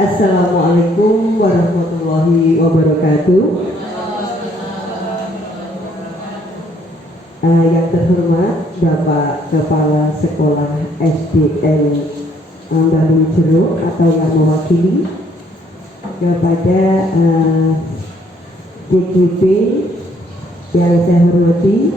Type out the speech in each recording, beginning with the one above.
Assalamualaikum warahmatullahi wabarakatuh. Yang terhormat Bapak Kepala Sekolah SDN Balung Jeruk atau yang mewakili, kepada DGP yang saya hormati,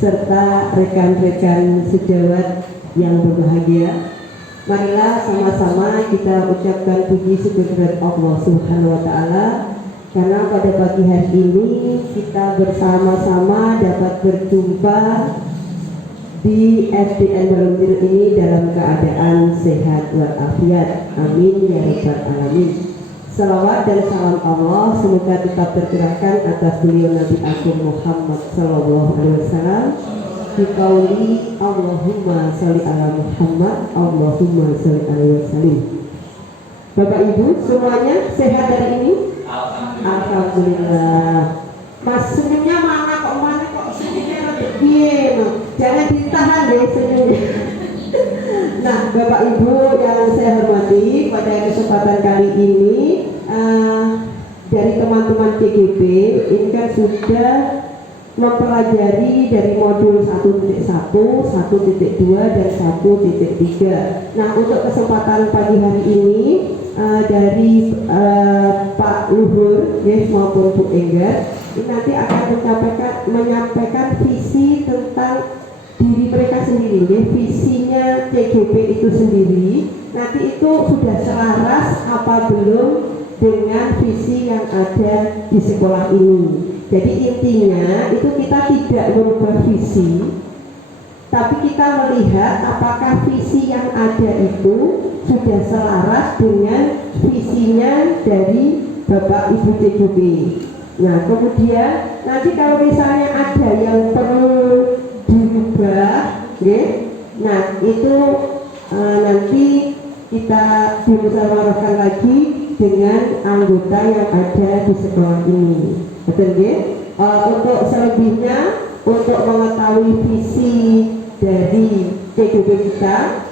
serta rekan-rekan sejawat yang berbahagia. Marilah sama-sama kita ucapkan puji syukur kepada Allah Subhanahu wa Ta'ala, karena pada pagi hari ini kita bersama-sama dapat berjumpa di SDN Balung Jeruk ini dalam keadaan sehat walafiat. Amin ya rabbal alamin. Salawat dan salam Allah semoga tetap tercurahkan atas beliau Nabi Agung Muhammad Sallallahu Alaihi Wasallam. Biqauli Allahumma sholli ala Muhammad, Allahumma sholli alaihi wasallam. Bapak Ibu semuanya sehat hari ini? Alhamdulillah. Mas senyumnya mana kok senyumnya lebih jangan ditahan deh senyumnya. Nah, Bapak Ibu yang saya hormati, pada kesempatan kali ini dari teman-teman DGP ini kan sudah mempelajari dari modul 1.1, 1.2 dan 1.3. Nah, untuk kesempatan pagi hari ini dari Pak Luhur maupun Bu Enggar ini nanti akan menyampaikan visi tentang diri mereka sendiri, visinya TGP itu sendiri. Nanti itu sudah selaras apa belum dengan visi yang ada di sekolah ini. Jadi intinya itu kita tidak merubah visi, tapi kita melihat apakah visi yang ada itu sudah selaras dengan visinya dari Bapak Ibu DGP. Nah, kemudian nanti kalau misalnya ada yang perlu dirubah, nah itu nanti kita dimusyawarahkan lagi dengan anggota yang ada di sekolah ini. Betul ya? Untuk selebihnya, untuk mengetahui visi dari TGP kita,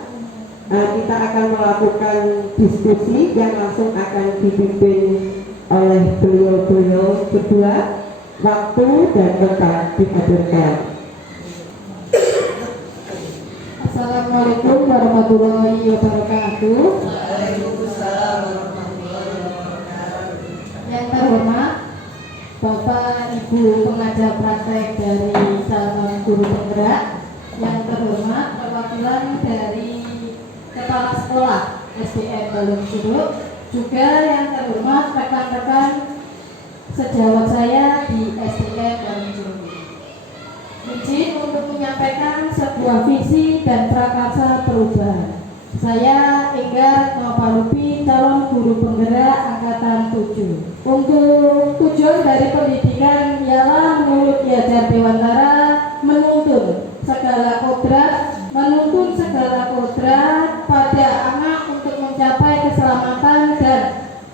kita akan melakukan diskusi yang langsung akan dipimpin oleh beliau-beliau berdua. Waktu dan tempat dihadirkan. Assalamualaikum warahmatullahi wabarakatuh. Waalaikumsalam warahmatullahi wabarakatuh. Yang terhormat Bapak Ibu pengajar praktek dari Salon Guru Penggerak, yang terhormat perwakilan dari Kepala Sekolah SDN Balung Jeruk, juga yang terhormat rekan-rekan sejawat saya di SDN Balung Jeruk. Izin untuk menyampaikan sebuah visi dan prakarsa perubahan. Saya Enggar Novalupi, calon guru penggerak angkatan 7. Untuk tujuan dari pendidikan ialah menurut Yajar Dewantara menuntun segala kodrat pada anak untuk mencapai keselamatan dan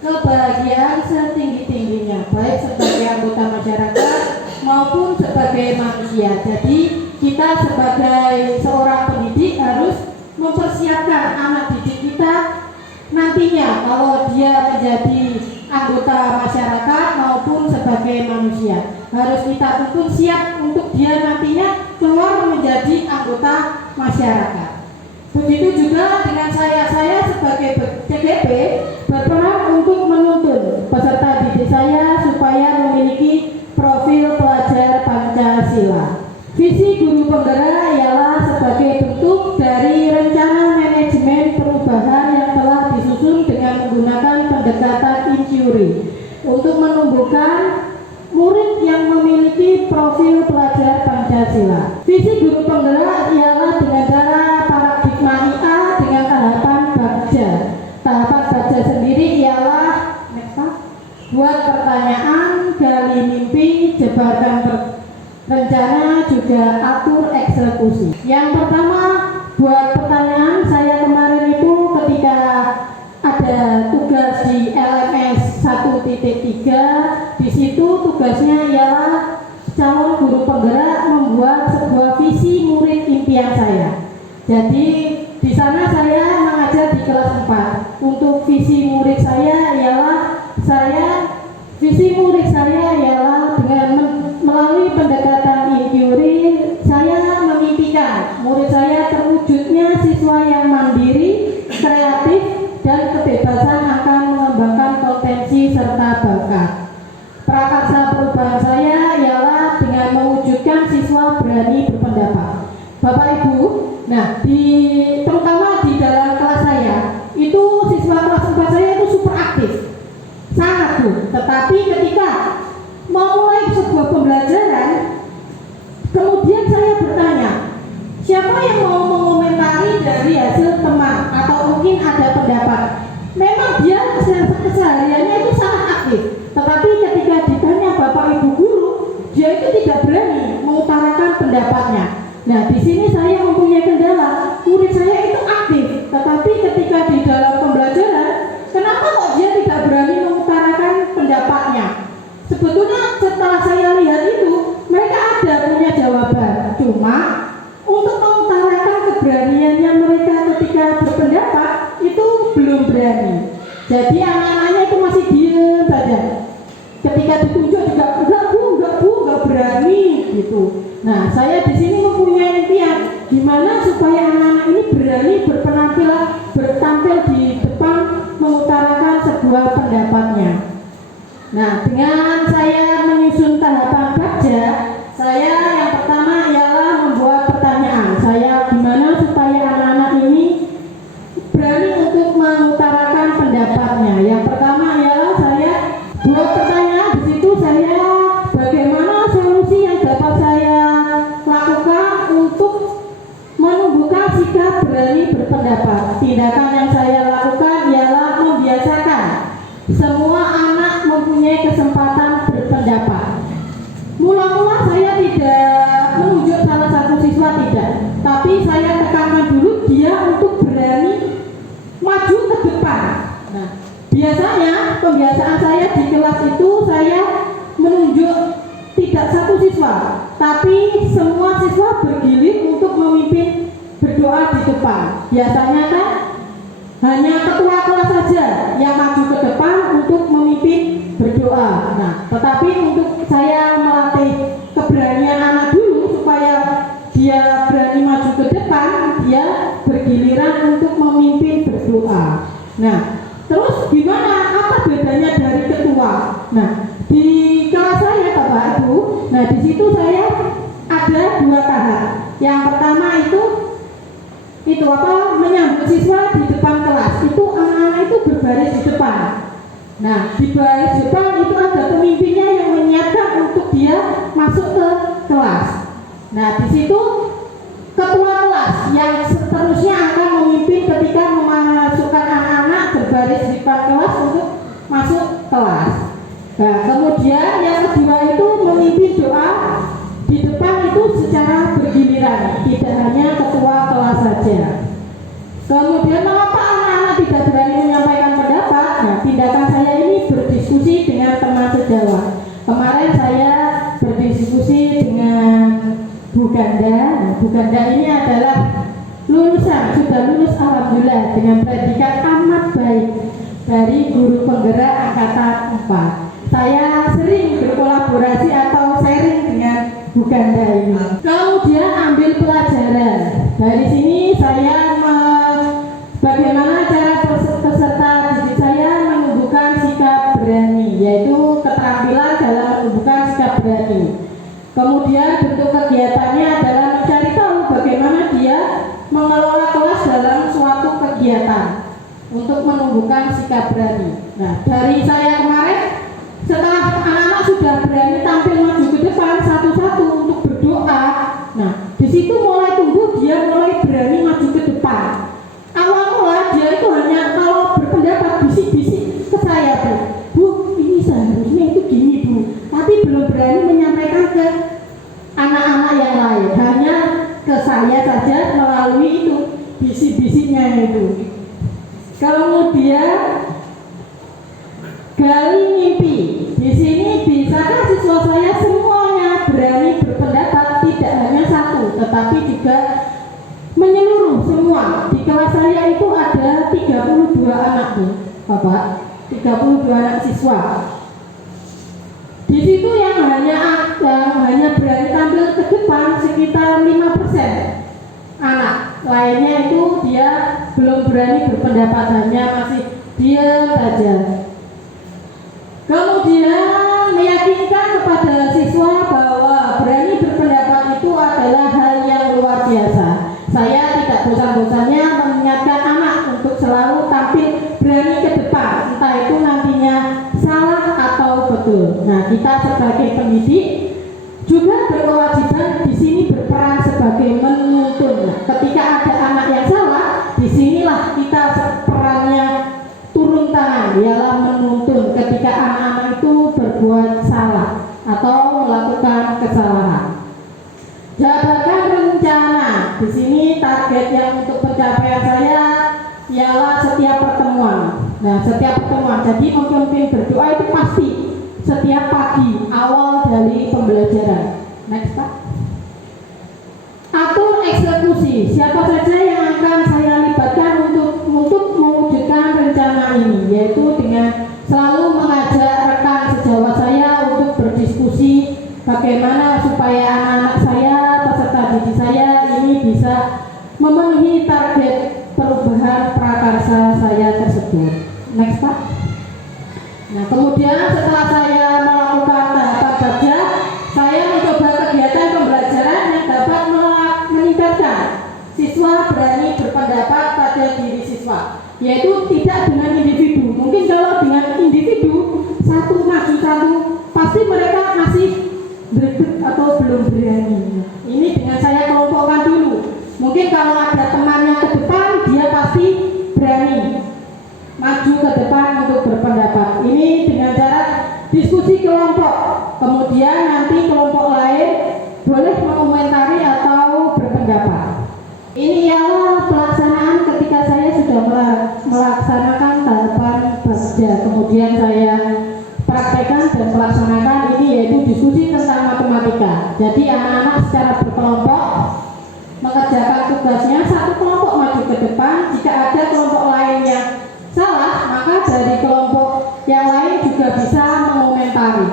kebahagiaan setinggi-tingginya, baik sebagai anggota masyarakat maupun sebagai manusia. Jadi kita sebagai seorang pendidik harus mempersiapkan anak didik kita nantinya kalau dia menjadi anggota masyarakat maupun sebagai manusia. Harus kita tuntun siap untuk dia nantinya keluar menjadi anggota masyarakat. Begitu juga dengan saya sebagai DGP berperan untuk menuntun peserta didik saya supaya memiliki profil pelajar Pancasila. Visi guru penggerak ialah sebagai bentuk dari rencana manajemen perubahan yang telah disusun dengan menggunakan pendekatan inquiry untuk menumbuhkan murid yang memiliki profil pelajar Pancasila. Visi guru penggerak ialah dengan cara paradigma IA dengan tahapan Bagja. Tahapan Bagja sendiri ialah buat pertanyaan, gali mimpi, jebarkan rencana, juga atur eksekusi. Yang pertama, buat pertanyaan, saya kemarin itu ketika ada tugas di LMS 1.3, di situ tugasnya ialah calon guru penggerak membuat sebuah visi murid impian saya. Jadi di sana saya mengajar di kelas 4. Untuk visi murid saya murid saya ialah dengan melalui pendekatan inquiry, saya memimpikan murid saya terwujudnya siswa yang mandiri, kreatif, dan kebebasan akan mengembangkan potensi serta bakat. Prakarsa perubahan saya ialah dengan mewujudkan siswa berani berpendapat. Bapak Ibu, nah terutama di dalam kelas saya, itu siswa kelas 4 saya itu super aktif, sangat Bu. Tetapi ketika mau mulai sebuah pembelajaran, kemudian saya bertanya, siapa yang mau mengomentari dari hasil teman atau mungkin ada pendapat? Memang dia kesehariannya itu sangat aktif, tetapi ketika ditanya Bapak Ibu guru, dia itu tidak berani mengutarakan pendapatnya. Nah, di sini saya mempunyai kendala. Murid saya itu aktif, tetapi ketika di dalam pembelajaran, kenapa kok dia tidak berani mengutarakan pendapatnya? Sebetulnya setelah saya lihat itu, mereka ada punya jawaban. Cuma untuk mengutarakan keberaniannya mereka ketika berpendapat itu belum berani. Jadi anak-anaknya itu masih diam saja. Ketika ditunjuk juga enggak berani gitu. Nah, saya di sini mempunyai impian gimana supaya anak-anak ini berani bertampil di depan mengutarakan sebuah pendapatnya. Nah, dengan saya menyusun tahapan baca, saya yang pertama ialah membuat pertanyaan. Saya gimana supaya anak-anak ini berani untuk mengutarakan pendapatnya. Yang pertama ialah saya buat pertanyaan, di situ saya bagaimana solusi yang dapat saya lakukan untuk menumbuhkan sikap berani berpendapat. Tindakan yang saya lakukan ialah membiasakan semua anak mempunyai kesempatan berpendapat. Mula-mula saya tidak menunjuk salah satu siswa, tidak, tapi saya tekankan dulu dia untuk berani maju ke depan. Nah, biasanya pembiasaan saya di kelas itu saya menunjuk tidak satu siswa, tapi semua siswa bergilir untuk memimpin berdoa di depan. Biasanya kan hanya ketua kelas saja yang maju ke depan untuk memimpin berdoa. Nah, tetapi untuk saya melatih keberanian anak dulu supaya dia berani maju ke depan, dia bergiliran untuk memimpin berdoa. Nah, terus gimana? Apa bedanya dari ketua? Nah, di kelas saya Bapak Ibu, nah di situ saya ada 2 tahap. Yang pertama itu menyambut siswa di depan kelas. Itu anak-anak itu berbaris di depan. Nah, di baris depan itu ada pemimpinnya yang menyiapkan untuk dia masuk ke kelas. Nah, di situ ketua kelas yang seterusnya akan memimpin ketika memasukkan anak-anak berbaris di depan kelas untuk masuk kelas. Nah, kemudian yang kedua itu memimpin doa di depan itu secara bergiliran, tidak hanya ketua kelas saja. Kemudian mengapa anak-anak tidak berani menyampaikan pendapat? Nah, tindakan saya ini berdiskusi dengan teman sejawat. Kemarin saya berdiskusi dengan Bu Ganda. Nah, Bu Ganda ini adalah sudah lulus alhamdulillah dengan predikat amat baik dari guru penggerak angkatan 4. Saya sering berkolaborasi atau sharing dengan Bu Ganda ini. Kemudian ambil pelajaran. Dari sini saya bagaimana cara peserta didik saya menumbuhkan sikap berani, yaitu keterampilan dalam menumbuhkan sikap berani. Kemudian bentuk kegiatannya adalah mencari tahu bagaimana dia mengelola kelas dalam suatu kegiatan untuk menumbuhkan sikap berani. Nah, dari saya kemarin, setelah anak-anak sudah berani tampil maju ke depan satu-satu untuk berdoa, nah di situ mulai tumbuh, dia mulai berani maju ke depan. Awal mula dia itu hanya kalau berpendapat bisik-bisik ke saya, Bu, ini seharusnya itu gini Bu, tapi belum berani menyampaikan ke anak-anak yang lain, hanya ke saya saja melalui itu bisik-bisiknya itu. Kemudian gali mimpi. Di sini bisakah siswa saya semuanya berani berpendapat, tidak hanya satu, tetapi juga menyeluruh semua. Di kelas saya itu ada 32 anak, Bapak, 32 anak siswa. situ yang hanya berani tampil ke depan sekitar 5% anak. Lainnya itu dia belum berani berpendapat, hanya masih diam saja. Kemudian meyakinkan kepada siswa bahwa berani berpendapat itu adalah hal yang luar biasa. Saya tidak bosan-bosannya mengingatkan anak untuk selalu tampil berani ke depan, entah itu nantinya salah atau betul. Nah, kita sebagai pendidik juga berkewajiban di sini berperan sebagai menuntun. Nah, ketika ada anak yang salah, disinilah kita perannya turun tangan, ialah menuntun ketika anak-anak itu berbuat salah atau melakukan kesalahan. Jabatan rencana, di sini target yang untuk pencapaian saya ialah setiap pertemuan. Nah, setiap pertemuan, jadi memimpin berdoa itu pasti setiap pagi awal dari pembelajaran. Next, Pak. Atur eksekusi, siapa saja yang akan saya libatkan untuk mewujudkan rencana ini, yaitu dengan selalu mengajak rekan sejawat saya untuk berdiskusi bagaimana supaya anak-anak saya, peserta didik saya ini bisa memenuhi target perubahan prakarsa saya tersebut. Next, Pak. Nah, kemudian setelah saya melakukan tahapan kerja, saya mencoba kegiatan pembelajaran yang dapat meningkatkan siswa berani berpendapat pada diri siswa, yaitu tidak dengan individu. Mungkin kalau dengan individu satu maju satu, pasti mereka masih berdek atau belum berani. Ini dengan saya kelompokkan dulu. Mungkin kalau ada temannya ke depan, dia pasti berani maju ke depan untuk berpendapat. Ini dengan cara diskusi kelompok. Kemudian nanti kelompok lain boleh mengomentari atau berpendapat. Ini ialah pelaksanaan ketika saya sudah melaksanakan tahapan basja. Kemudian saya praktekkan dan melaksanakan ini, yaitu diskusi tentang matematika. Jadi anak-anak secara berkelompok mengerjakan tugasnya, satu kelompok maju ke depan. Jika ada kelompok lain yang salah, maka dari kelompok yang lain juga bisa mengomentari.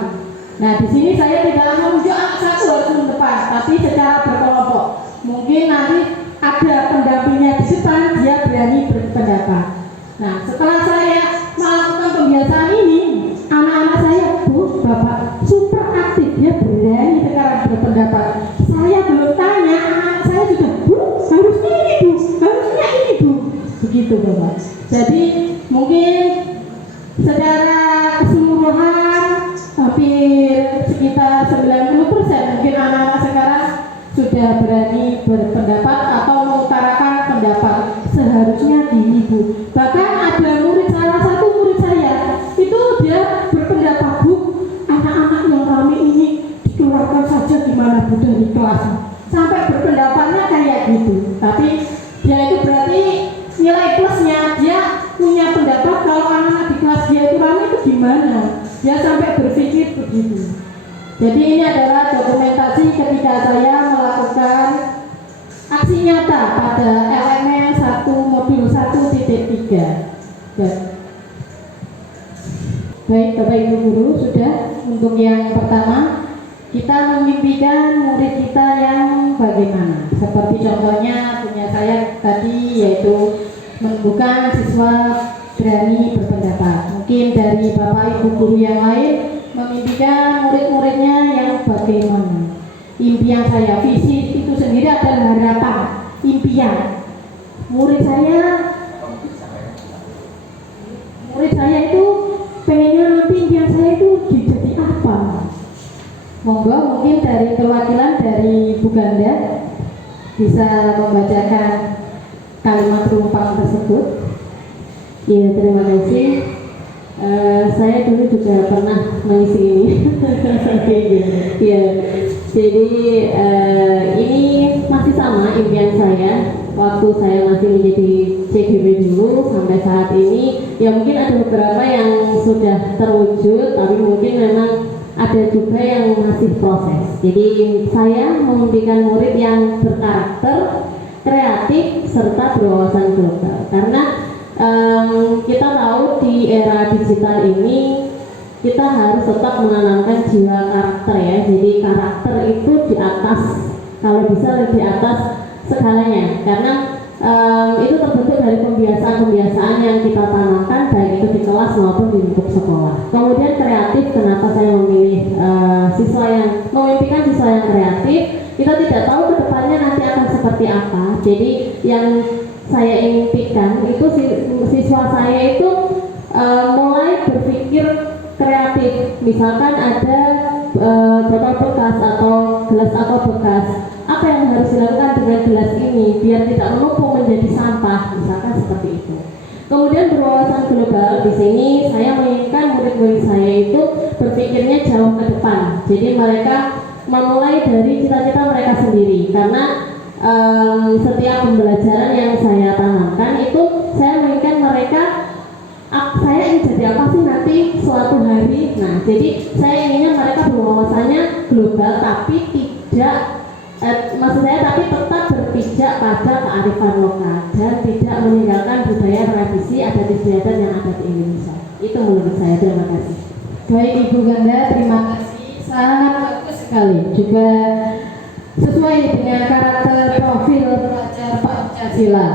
Nah, di sini saya tidak menunjuk anak satu harus ke depan, tapi secara berkelompok. Mungkin nanti ada pendampingnya di depan, dia berani berpendapat. Nah, setelah saya melakukan pembiasaan ini, anak-anak saya, Bu, Bapak, super aktif, dia berani sekarang berpendapat. Saya belum tanya, anak saya sudah, Bu, harusnya ini, Bu, harusnya ini, Bu. Begitu, Bapak. Jadi mungkin secara keseluruhan hampir sekitar 90% mungkin anak-anak sekarang sudah berani berpendapat atau mengutarakan pendapat. Seharusnya gini, Bu. Bahkan ada salah satu murid saya itu dia berpendapat, Bu, anak-anak yang ramai ini dikeluarkan saja gimana, Bu, dari kelas. Sampai berpendapatnya kayak gitu. Tapi dia itu berarti nilai plusnya, dia punya pendapat kalau anak-anak di kelas dia itu ramai itu gimana. Dia sampai berpikir begitu. Jadi ini adalah dokumentasi ketika saya melakukan aksi nyata pada elemen 1 modul 1.3. Baik, Bapak Ibu Guru, sudah untuk yang pertama kita memimpikan murid kita yang bagaimana. Seperti contohnya punya saya tadi, yaitu menumbuhkan siswa berani berpendapat. Mungkin dari Bapak Ibu Guru yang lain memimpikan murid-muridnya yang bagaimana. Impian saya, visi itu sendiri adalah harapan, impian. Murid saya itu pengennya nanti impian saya itu jadi apa? Monggo mungkin dari perwakilan dari Bu Ganda bisa membacakan kalimat rumpang tersebut. Iya, terima kasih. Saya dulu juga pernah mengisi ini. Iya, jadi ini masih sama impian saya waktu saya masih menjadi CGB dulu sampai saat ini. Ya mungkin ada beberapa yang sudah terwujud, tapi mungkin memang ada juga yang masih proses. Jadi saya memimpikan murid yang berkarakter, kreatif, serta berwawasan global. Karena kita tahu di era digital ini kita harus tetap menanamkan jiwa karakter ya. Jadi karakter itu di atas, kalau bisa di atas segalanya, karena itu terbentuk dari kebiasaan-kebiasaan yang kita tanamkan baik itu di kelas maupun di lingkup sekolah. Kemudian kreatif, kenapa saya memilih memimpikan siswa yang kreatif? Kita tidak tahu kedepannya nanti akan seperti apa. Jadi yang saya impikan itu siswa saya itu mulai berpikir kreatif. Misalkan ada botol bekas atau gelas atau bekas, apa yang harus dilakukan dengan gelas ini biar tidak menumpuk menjadi sampah, misalkan seperti itu. Kemudian berwawasan global, di sini saya menginginkan murid-murid saya itu berpikirnya jauh ke depan. Jadi mereka memulai dari cita-cita mereka sendiri, karena setiap pembelajaran yang saya tanamkan itu saya menginginkan mereka, saya ingin jadi apa sih nanti suatu hari. Nah, jadi saya inginnya mereka berwawasannya global, tapi tapi tetap berpijak pada kearifan lokal dan tidak meninggalkan budaya tradisi adat istiadat yang ada di Indonesia. Itu menurut saya. Terima kasih. Baik Ibu Ganda, terima kasih, sangat bagus sekali, juga sesuai dengan karakter profil pelajar Pancasila.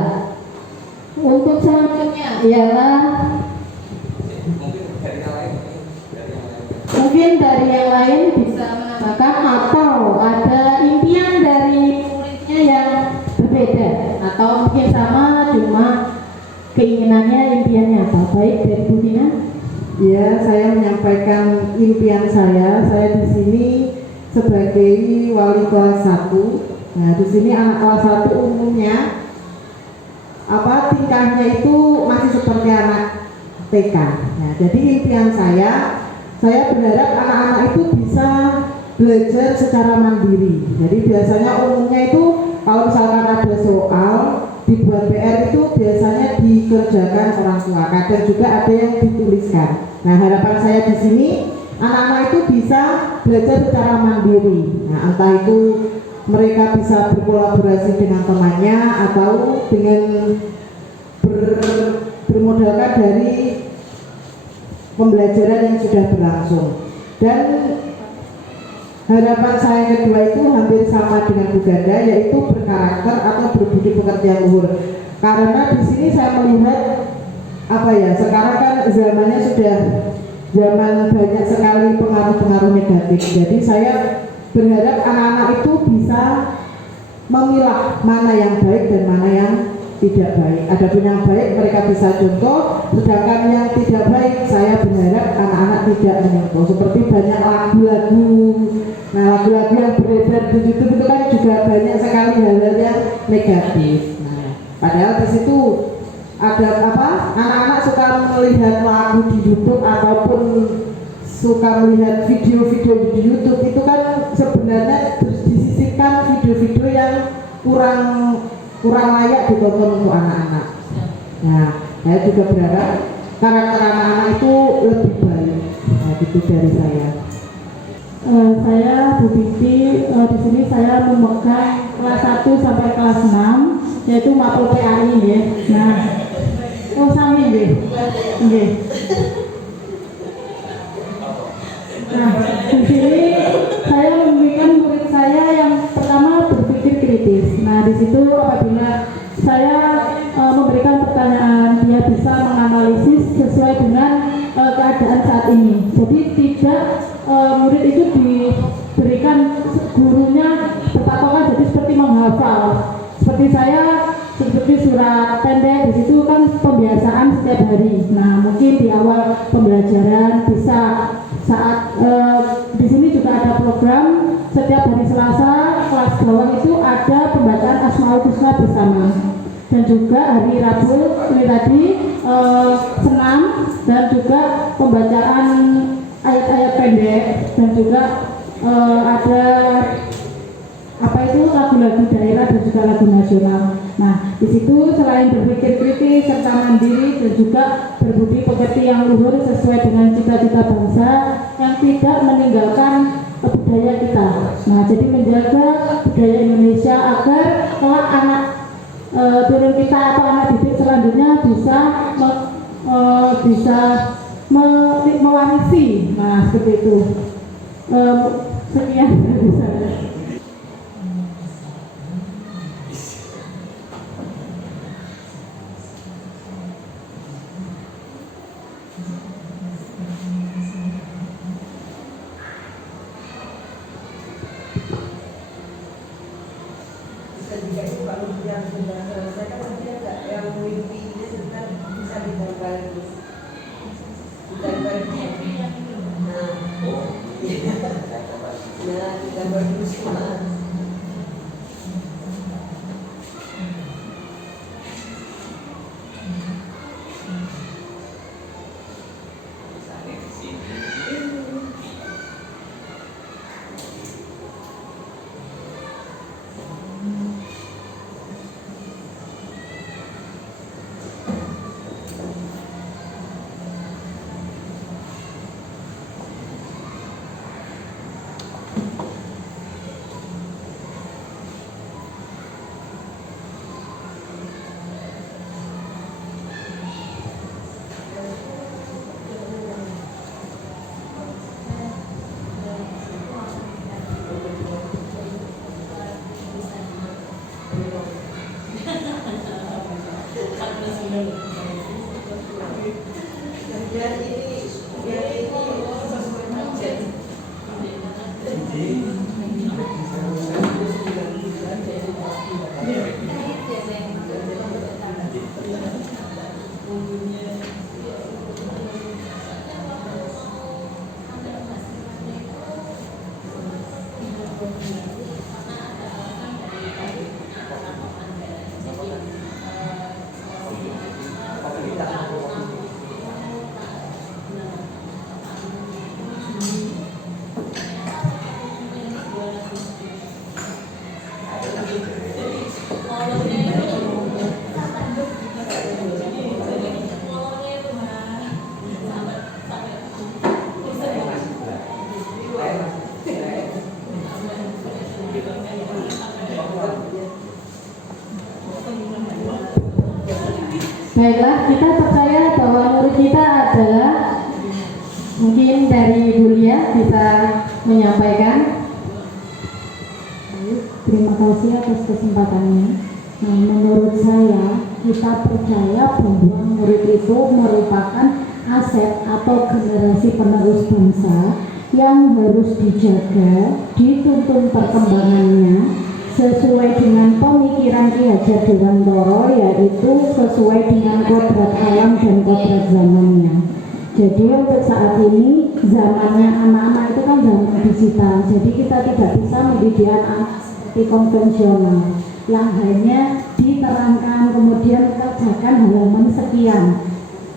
Untuk selanjutnya ialah mungkin dari yang lain bisa menambahkan atau ada impian dari muridnya yang berbeda atau mungkin sama cuma keinginannya, impiannya apa. Baik, dari Bu Tina. Ya, saya menyampaikan impian saya. Saya di sini sebagai wali kelas 1. Nah, di sini anak kelas 1 umumnya tingkahnya itu masih seperti anak TK. Nah, jadi impian saya berharap anak-anak itu bisa belajar secara mandiri. Jadi biasanya umumnya itu kalau misalkan ada soal dibuat PR itu biasanya dikerjakan orang tua. Kadang juga ada yang dituliskan. Nah, harapan saya di sini anak-anak itu bisa belajar secara mandiri. Nah, entah itu mereka bisa berkolaborasi dengan temannya atau dengan bermodalkan dari pembelajaran yang sudah berlangsung. Dan harapan saya kedua itu hampir sama dengan Bu Ganda, yaitu berkarakter atau berbudi pekerti luhur. Karena di sini saya melihat sekarang kan zamannya sudah zaman banyak sekali pengaruh-pengaruh negatif. Jadi saya berharap anak-anak itu bisa memilah mana yang baik dan mana yang tidak baik. Adapun yang baik mereka bisa contoh, sedangkan yang tidak baik saya berharap anak-anak tidak menyentuh. Seperti banyak lagu-lagu, nah lagu-lagu yang beredar di YouTube itu kan juga banyak sekali hal-hal yang negatif. Nah, padahal di situ ada anak-anak suka melihat lagu di YouTube ataupun suka melihat video-video di YouTube itu kan sebenarnya disisihkan video-video yang kurang layak ditonton untuk anak-anak. Nah, saya juga berharap karakter anak-anak itu lebih baik. Nah, itu dari saya. Saya Bu Binti, di sini saya memegang kelas 1 sampai kelas 6, yaitu mapel PAI ya. Nah, sami nggih. Nggih. Nah, di sini saya memberikan murid saya yang pertama berpikir kritis. Nah, di situ apabila saya memberikan pertanyaan, dia bisa menganalisis sesuai dengan keadaan saat ini. Jadi tidak murid itu diberikan gurunya berpatokan jadi seperti menghafal. Seperti saya, seperti surat pendek, di situ kan pembiasaan setiap hari. Nah, mungkin di awal pembelajaran bisa saat di sini juga ada program setiap hari Selasa kelas bawah itu ada pembacaan Asmaul Husna bersama, dan juga hari Rabu ini tadi senam dan juga pembacaan ayat-ayat pendek, dan juga ada lagu-lagu daerah dan juga lagu nasional. Nah, di situ selain berpikir kritis serta mandiri dan juga berbudi pekerti yang luhur sesuai dengan cita-cita bangsa yang tidak meninggalkan budaya kita. Nah, jadi menjaga budaya Indonesia agar kelak anak turun kita atau anak didik selanjutnya bisa mewarisi. Nah, seperti itu. Sekian dari saya. Bisa juga itu kalau yang sudah selesai kan nanti ada yang mimpi ini sudah bisa ditambah terus. Ditambah nah ditambah terus semua. Dan ini sesuai budget. Baiklah, kita percaya bahwa murid kita adalah, mungkin dari Bu Lia bisa menyampaikan. Terima kasih atas kesempatannya. Nah, menurut saya, kita percaya bahwa murid itu merupakan aset atau generasi penerus bangsa yang harus dijaga, dituntun perkembangannya sesuai dengan pemikiran Ki Hajar Dewantara, yaitu sesuai dengan kodrat alam dan kodrat zamannya. Jadi untuk saat ini zamannya anak-anak itu kan zaman digital, jadi kita tidak bisa mendidik anak seperti konvensional yang hanya diterangkan kemudian kerjakan halaman sekian,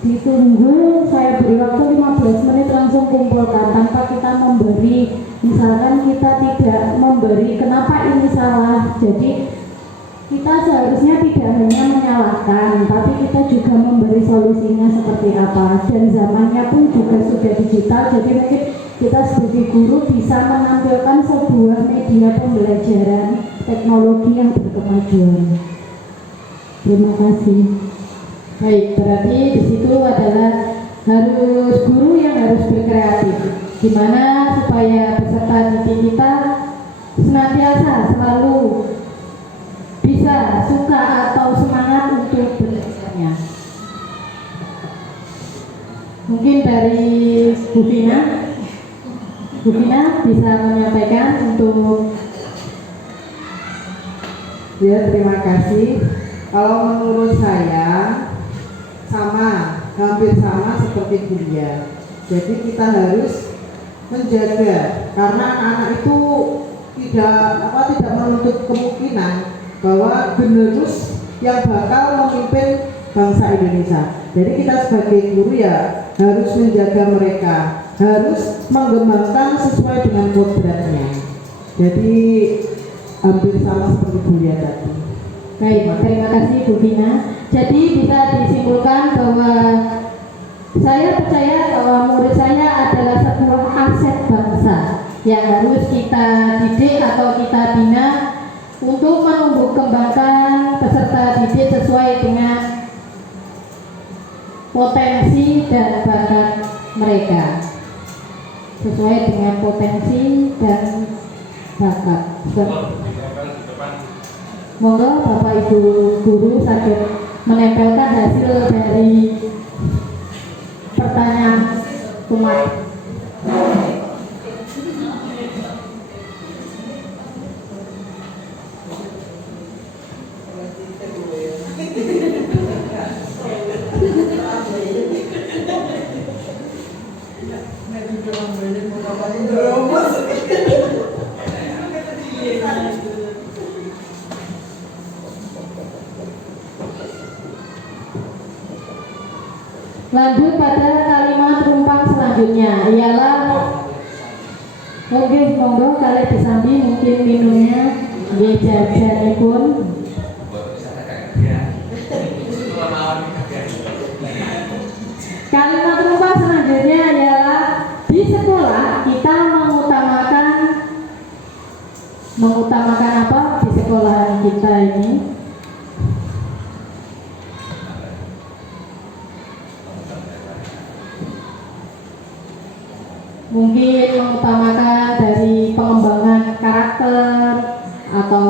ditunggu saya beri waktu 15 menit langsung kumpulkan tanpa kita memberi, misalkan kita tidak memberi kenapa ini salah. Jadi kita seharusnya tidak hanya menyalahkan, tapi kita juga memberi solusinya seperti apa. Dan zamannya pun juga sudah digital, jadi mungkin kita sebagai guru bisa menampilkan sebuah media pembelajaran teknologi yang berkemajuan. Terima kasih. Baik, berarti di situ adalah harus guru yang harus berkreatif. Gimana supaya peserta didik kita senantiasa selalu bisa suka atau semangat untuk belajarnya. Mungkin dari Bu Vina bisa menyampaikan untuk. Ya, terima kasih. Kalau menurut saya hampir sama seperti kuliah. Jadi kita harus menjaga, karena anak-anak itu tidak menutup kemungkinan bahwa generus yang bakal memimpin bangsa Indonesia. Jadi kita sebagai guru ya harus menjaga mereka, harus mengembangkan sesuai dengan kodratnya. Jadi hampir sama seperti kuliah tadi. Baik, terima kasih Bu Vina. Jadi bisa disimpulkan bahwa saya percaya bahwa murid saya adalah sebuah aset bangsa yang harus kita didik atau kita bina untuk menumbuh kembangkan peserta didik sesuai dengan potensi dan bakat mereka sesuai dengan potensi dan bakat. Monggo Bapak Ibu guru saged menempelkan hasil dari pertanyaan umat. Lanjut pada kalimat rumpang selanjutnya ialah oke, monggo kalian disambi mungkin minumnya nggih jajanipun. Kalimat rumpang selanjutnya adalah di sekolah kita mengutamakan apa di sekolah kita ini? Mungkin mengutamakan dari pengembangan karakter atau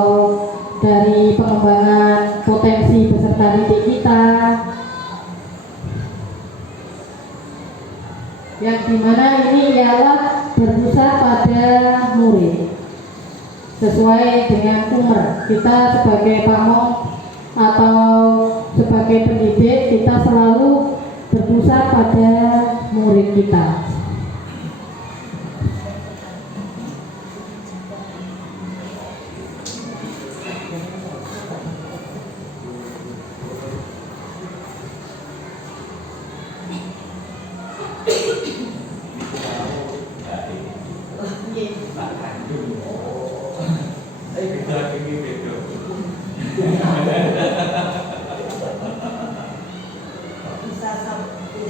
dari pengembangan potensi peserta didik kita, yang dimana ini ialah berpusat pada murid sesuai dengan umur. Kita sebagai pamong atau sebagai pendidik, kita selalu berpusat pada murid kita.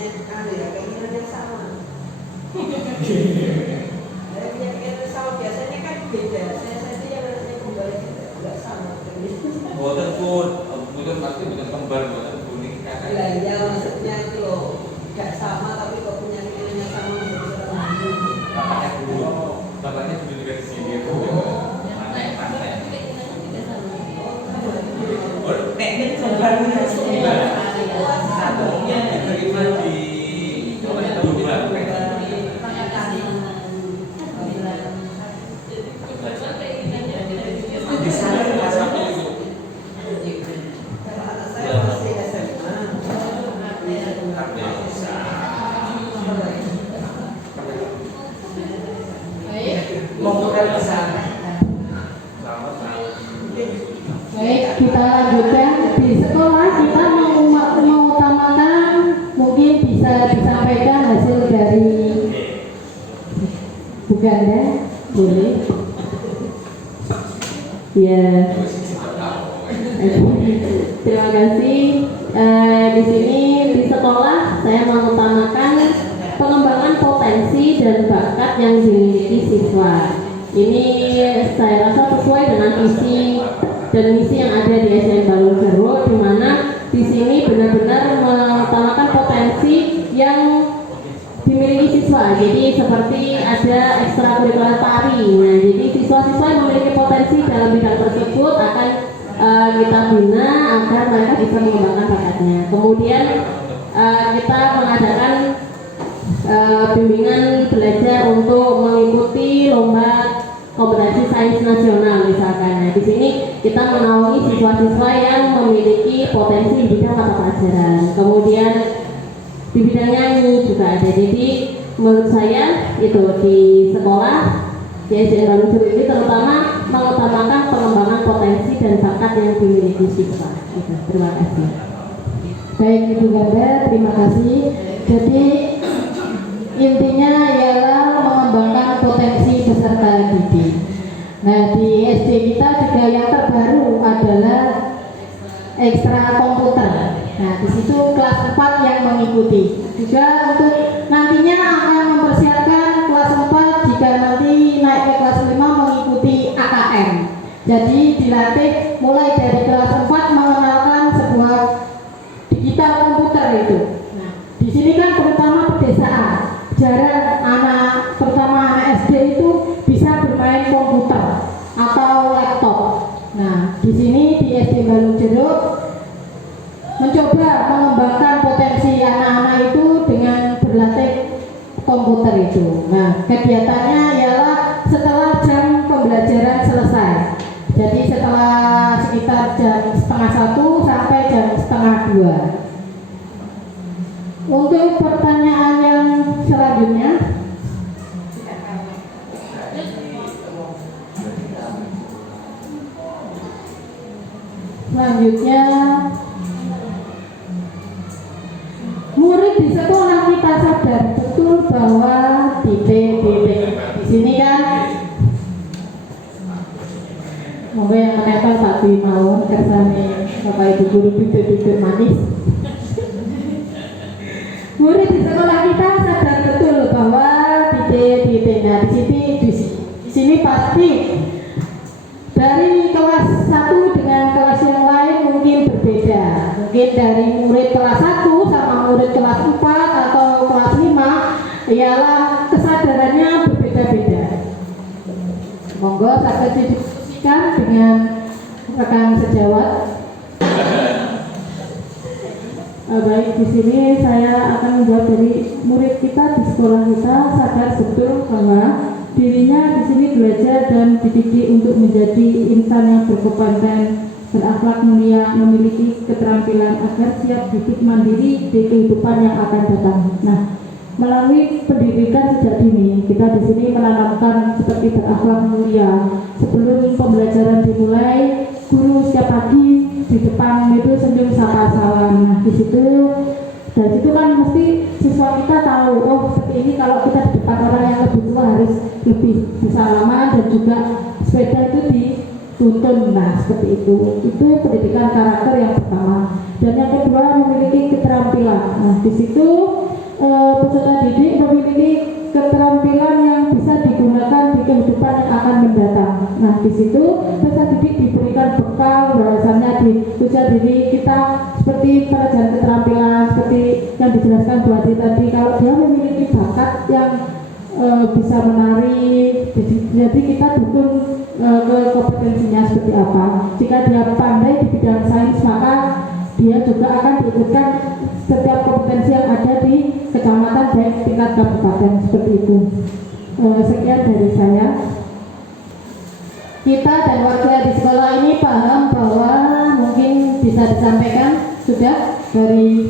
Bisa punya keinginan yang sama. Punya keinginan sama biasanya kan beda. Saya sih yang kembali nggak sama. Bukan pun, bukan pasti bukan kembar, bukan kuning kakak. Ya maksudnya itu loh, nggak sama tapi kok punya keinginan yang sama menjadi orang lain. Bapaknya dulu juga di sini. Teknik kembarnya satunya diterima di Dubai. Di sana cuma satu itu. Anak saya masih SMA. Ngobrol ke sana. Baik, kita lanjutkan. Di sekolah kita mengutamakan, mungkin bisa disampaikan hasil dari Buganda, boleh? Ya, terima kasih. Di sini di sekolah saya mengutamakan pengembangan potensi dan bakat yang dimiliki siswa. Ini saya rasa sesuai dengan visi dan misi yang ada di SDN Balong Garut, di mana di sini benar-benar mengutamakan potensi yang dimiliki siswa. Jadi seperti ada ekstrakurikuler tari. Nah, jadi siswa-siswa yang memiliki potensi dalam bidang tersebut akan kita bina agar mereka bisa mengembangkan bakatnya. Kemudian kita mengadakan bimbingan belajar untuk mengikuti lomba kompetisi sains nasional misalkan. Nah, di sini kita menaungi siswa-siswa yang memiliki potensi di bidang mata pelajaran. Kemudian di bidang nyanyi juga ada. Jadi menurut saya itu di sekolah di SDN Balong Garut ini terutama mengutamakan pengembangan potensi dan bakat yang dimiliki siswa. Gitu. Terima kasih. Baik Ibu Ganda, terima kasih. Jadi intinya ialah mengembangkan potensi peserta didik. Nah, di SD kita juga yang terbaru adalah ekstra komputer. Nah, di situ kelas 4 yang mengikuti. Juga untuk nantinya akan mempersiapkan kelas 4 jika nanti naik ke kelas 5 mengikuti AKM. Jadi dilatih mulai dari kelas 4 mengenalkan sebuah digital komputer itu. Nah, di sini kan terutama pedesaan. jarang anak, terutama anak SD itu bisa bermain komputer atau laptop. Nah, di sini di SD Balung Jeruk mencoba mengembangkan potensi anak-anak itu dengan berlatih komputer itu. Nah, kegiatannya ialah setelah jam pembelajaran selesai. Jadi setelah sekitar jam 1:30 sampai jam 1:30. Untuk pertanyaan yang selanjutnya, murid di sekolah kita sadar betul bahwa titik. Di sini kan, semoga yang menempel Pak Dwi mawon kersane Bapak Ibu guru bibit-bibit manis. Murid di sekolah kita sadar betul bahwa titik. Nah, di sini pasti dari kelas 1 dengan kelas yang lain mungkin berbeda. Mungkin dari murid kelas 1 sama murid kelas 4 atau kelas 5 ialah kesadarannya berbeda-beda. Monggo saya didiskusikan dengan rekan sejawat. Baik, di sini saya akan membuat dari murid kita di sekolah kita sadar betul bahwa dirinya di sini belajar dan dididik untuk menjadi insan yang berkompeten, berakhlak mulia, memiliki keterampilan agar siap hidup mandiri di kehidupan yang akan datang. Nah, melalui pendidikan sejak dini, kita di sini menanamkan seperti berakhlak mulia. Sebelum pembelajaran dimulai, guru setiap pagi di depan itu senyum sapa salam. Nah, di situ kan mesti siswa kita tahu, oh seperti ini kalau kita di depan orang yang lebih tua harus lebih bersalaman dan juga sepeda itu dituntun. Nah, seperti itu pendidikan karakter yang pertama. Dan yang kedua, memiliki keterampilan. Nah, di situ peserta didik memiliki keterampilan yang bisa digunakan di kehidupan yang akan mendatang. Nah, di situ peserta didik diberikan bekal bahwasannya di usia dini kita seperti pelajaran keterampilan seperti yang dijelaskan Bu Adi tadi, kalau dia memiliki bakat yang bisa menari, jadi kita dukung ke kompetensinya seperti apa. Jika dia pandai di bidang sains, maka dia juga akan diikutkan setiap kompetensi yang ada di kecamatan baik tingkat kabupaten seperti itu. Sekian dari saya. Kita dan warga di sekolah ini paham bahwa mungkin bisa disampaikan sudah dari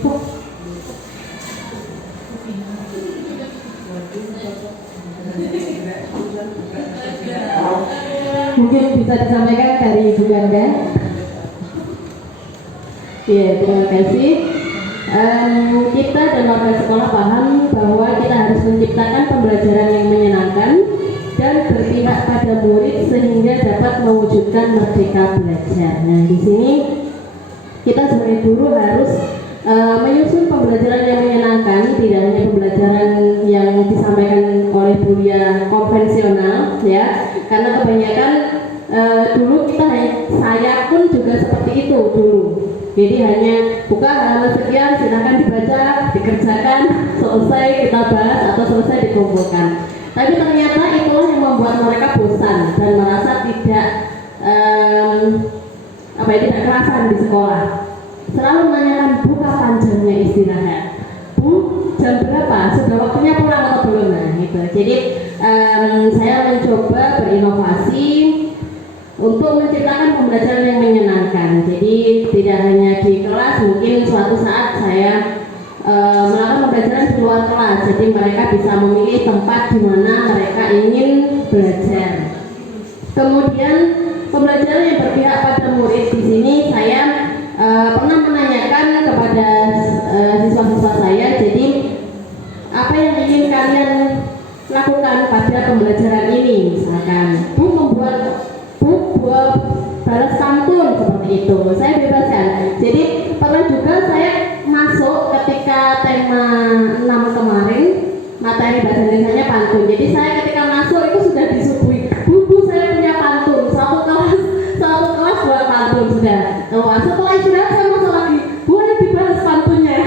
mungkin bisa disampaikan dari Ibu Ganda. Ya, terima kasih. Kita dan warga sekolah paham bahwa kita harus menciptakan pembelajaran yang menyenangkan dan berpihak pada murid sehingga dapat mewujudkan merdeka belajar. Nah, di sini kita sebagai guru harus menyusun pembelajaran yang menyenangkan, tidak hanya pembelajaran yang disampaikan oleh kuliah konvensional, ya, karena kebanyakan dulu saya pun juga seperti itu dulu. Jadi hanya buka halaman sekian, silahkan dibaca, dikerjakan, selesai kita bahas atau selesai dikumpulkan. Tapi ternyata itulah yang membuat mereka bosan dan merasa tidak tidak kerasan di sekolah. Selalu menanyakan, Bu, kapan jamnya istirahat? Bu, jam berapa? Sudah waktunya pulang atau belum? Nah, gitu. Jadi saya mencoba berinovasi untuk menciptakan pembelajaran yang menyenangkan. Jadi tidak hanya di kelas, mungkin suatu saat saya melakukan pembelajaran di luar kelas. Jadi mereka bisa memilih tempat di mana mereka ingin belajar. Kemudian pembelajaran yang berpihak pada murid, di sini saya pernah menanyakan kepada siswa-siswa saya, jadi apa yang ingin kalian lakukan pada pembelajaran ini? Misalkan, buat balas pantun seperti itu, saya bebaskan. Jadi pernah juga saya masuk ketika tema 6 kemarin, materi bahasa Indonesianya pantun. Jadi saya ketika masuk itu sudah disuguhi, Bu, saya punya pantun, satu kelas buat pantun sudah. Nah, setelah istirahat saya masuk lagi, boleh dibalas pantunnya.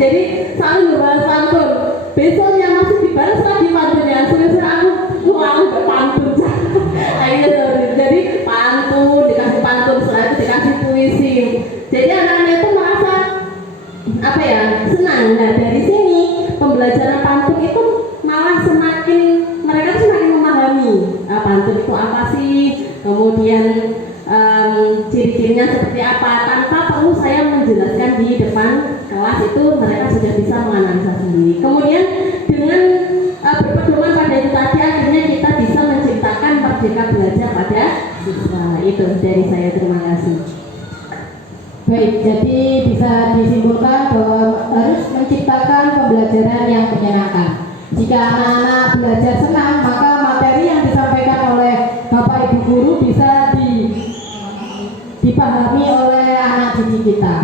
Jadi selalu balas pantun. Besoknya masih dibalas ya senang. Nah dari sini pembelajaran pantun itu malah semakin mereka semakin memahami pantun itu apa sih, kemudian ciri-cirinya seperti apa, tanpa perlu saya menjelaskan di depan kelas, itu mereka sudah bisa menganalisa sendiri. Kemudian dengan berpedoman pada itu tadi, akhirnya kita bisa menciptakan merdeka belajar pada siswa. Itu dari saya, terima kasih. Baik, jadi bisa disimpulkan bahwa harus menciptakan pembelajaran yang menyenangkan. Jika anak-anak belajar senang, maka materi yang disampaikan oleh Bapak Ibu guru bisa dipahami oleh anak didik kita.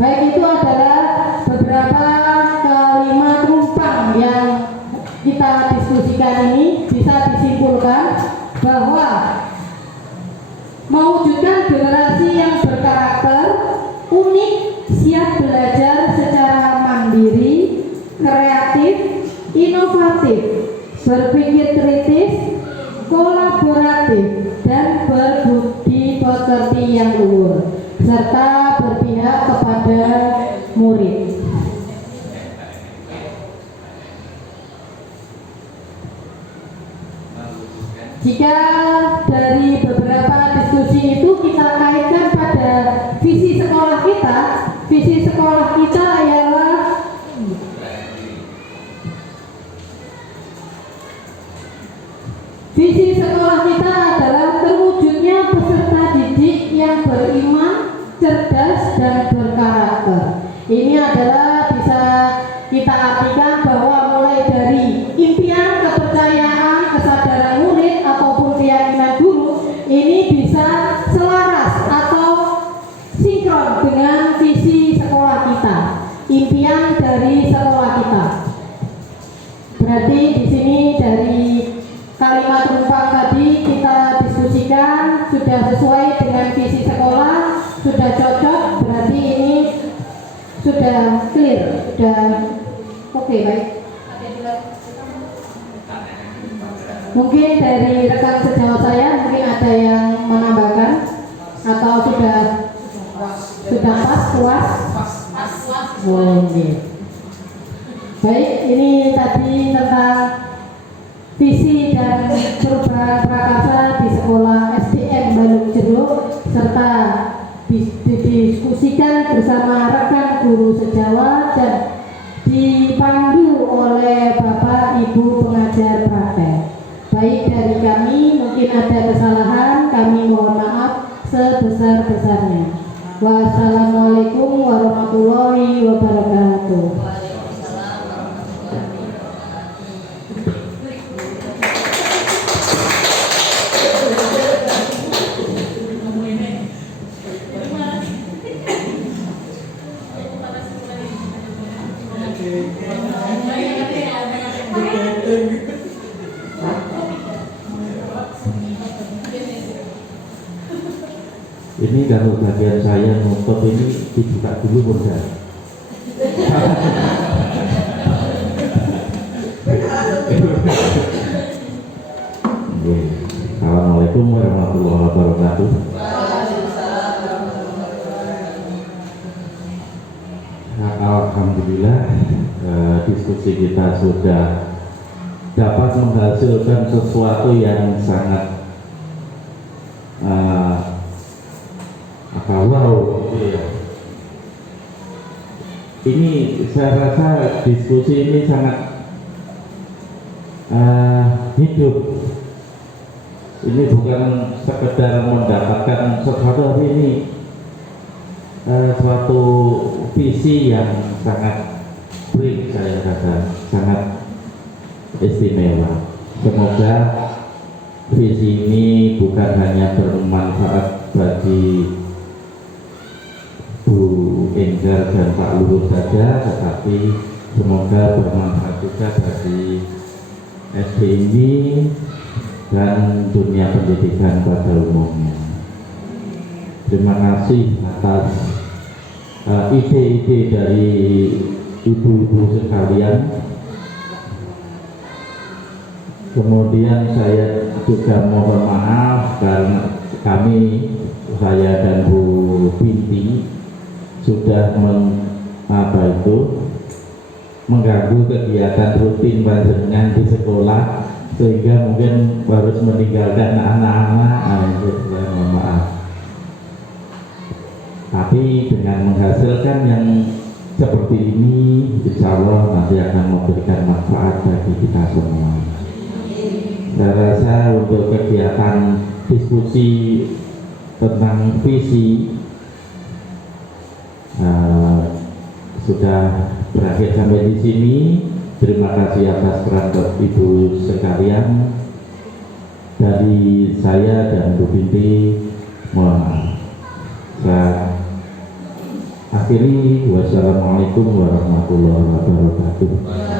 Baik, itu adalah beberapa kalimat rumpang yang kita diskusikan ini. Bisa disimpulkan bahwa mewujudkan generasi yang berkarakter, unik, siap belajar secara mandiri, kreatif, inovatif, berpikir kritis, kolaboratif, dan berbudi pekerti yang luhur, serta berpihak kepada murid. Jika dari beberapa diskusi itu kita kaitkan pada visi sekolah kita, visi sekolah kita ialah visi sekolah kita adalah terwujudnya peserta didik yang beriman, cerdas, dan berkarakter. Ini adalah bisa kita artikan bahwa mulai dari impian, kepercayaan, kesadaran murid ataupun keyakinan guru ini bisa selaras atau sinkron dengan visi sekolah kita, impian dari sekolah kita. Berarti di sini dari kalimat rumpang tadi kita diskusikan sudah sesuai dengan visi sekolah, sudah cocok, berarti ini sudah clear, sudah oke, baik. Mungkin dari rekan sejawat saya mungkin ada yang menambahkan atau sudah pas, puas? Oh, iya. Baik, ini tadi tentang visi dan perubahan prakarsa di sekolah SDN Balung Jeruk, serta didiskusikan bersama rekan guru sejawat dan dipandu oleh Bapak Ibu pengajar praktek. Baik, dari kami mungkin ada kesalahan, kami mohon maaf sebesar-besarnya. Wassalamualaikum warahmatullahi wabarakatuh. Ini kalau bagian saya nutup ini dibuka dulu pun saya. Assalamualaikum warahmatullahi wabarakatuh. Alhamdulillah, diskusi kita sudah dapat menghasilkan sesuatu yang sangat wow, ya. Ini saya rasa diskusi ini sangat hidup. Ini bukan sekedar mendapatkan sesuatu, tapi ini suatu visi yang sangat bring, saya rasa sangat istimewa. Semoga visi ini bukan hanya bermanfaat bagi Bu Enggar dan Pak Luhur saja, tetapi semoga bermanfaat juga bagi SD ini dan dunia pendidikan pada umumnya. Terima kasih atas ide-ide dari ibu-ibu sekalian. Kemudian saya juga mohon maaf karena saya dan Bu Binti sudah mengganggu kegiatan rutin panjenengan di sekolah sehingga mungkin harus meninggalkan anak-anak. Itu saya mohon maaf. Tapi dengan menghasilkan yang seperti ini, insya Allah nanti akan memberikan manfaat bagi kita semua. Saya rasa untuk kegiatan diskusi tentang visi sudah berakhir sampai di sini. Terima kasih atas peran Ibu sekalian. Dari saya dan Bu Binti, mohon maaf. Saya akhiri, wassalamualaikum warahmatullahi wabarakatuh.